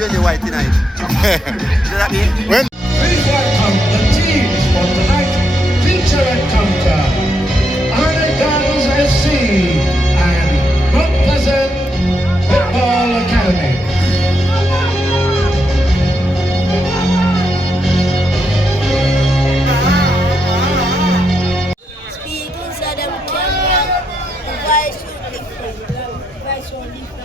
JJ White tonight. Does that mean? When Please welcome the teams for tonight's feature encounter. Arnott Gardens FC and Mount Pleasant Football Academy. Speak inside them camera, the voice will different. The voice will different.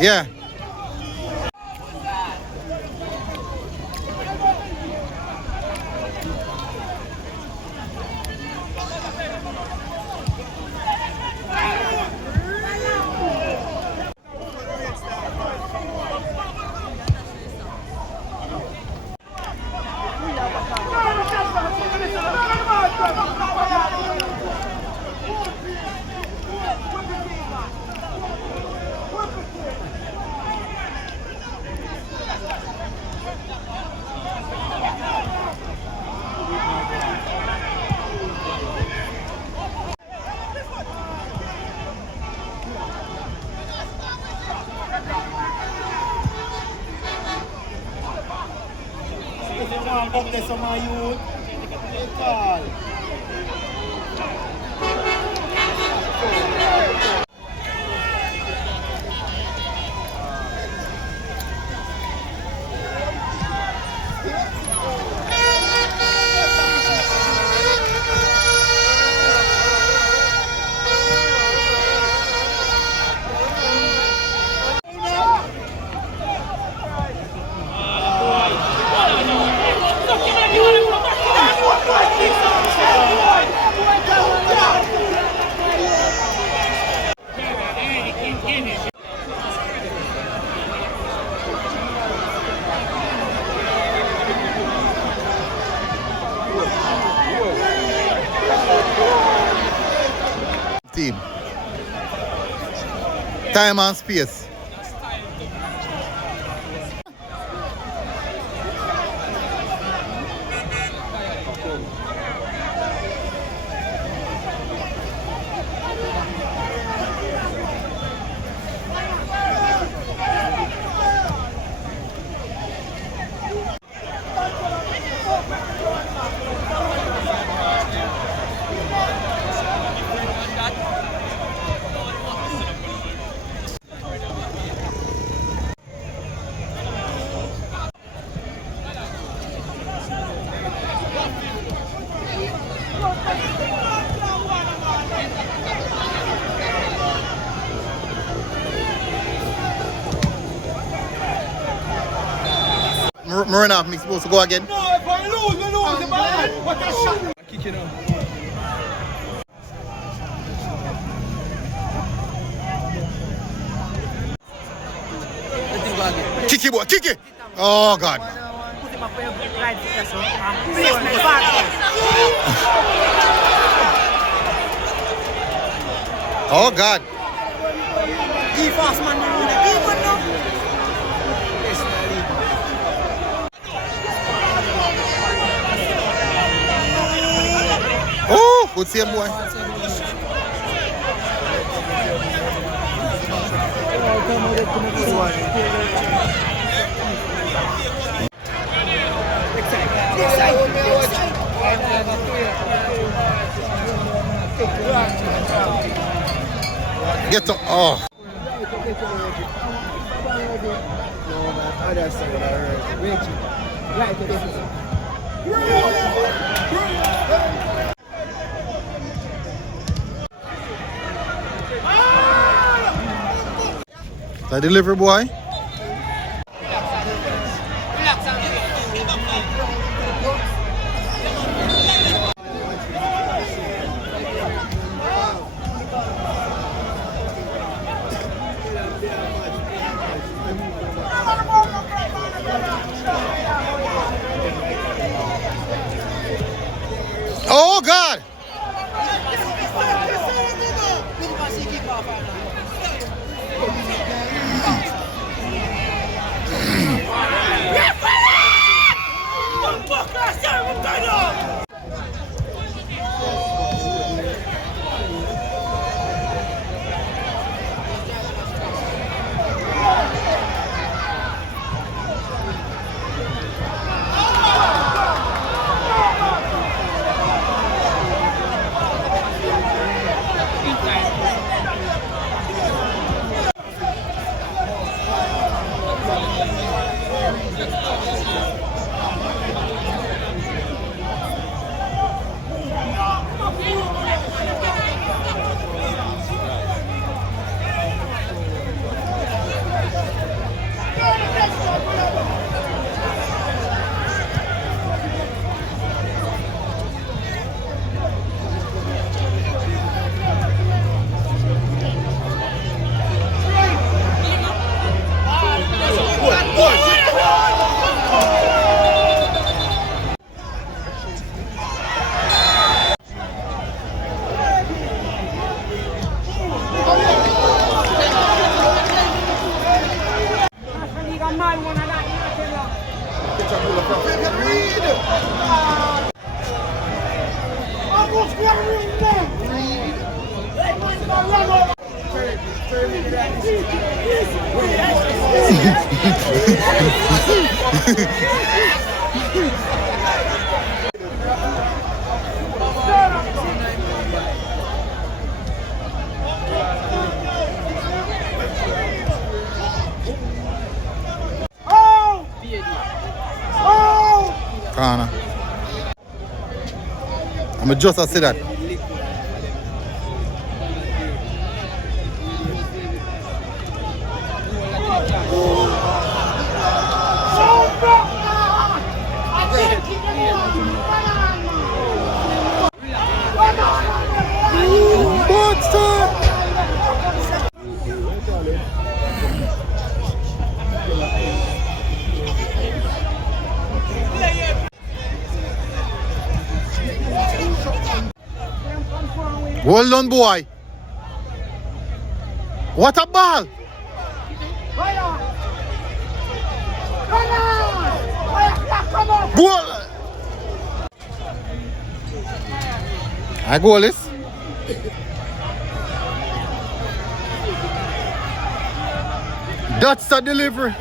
yeah. Team. Time and space. Marina, me supposed to go again? No, if I lose, we lose. What a shot. Kicking out. Kick it, boy, kick it! Oh, God. Oh, God. Oh, good same, boy. Get to, oh. The delivery boy. Oh God! Corner. I'm just say that. Hold on, boy. What a ball! Boy! I go, Alice. That's the delivery.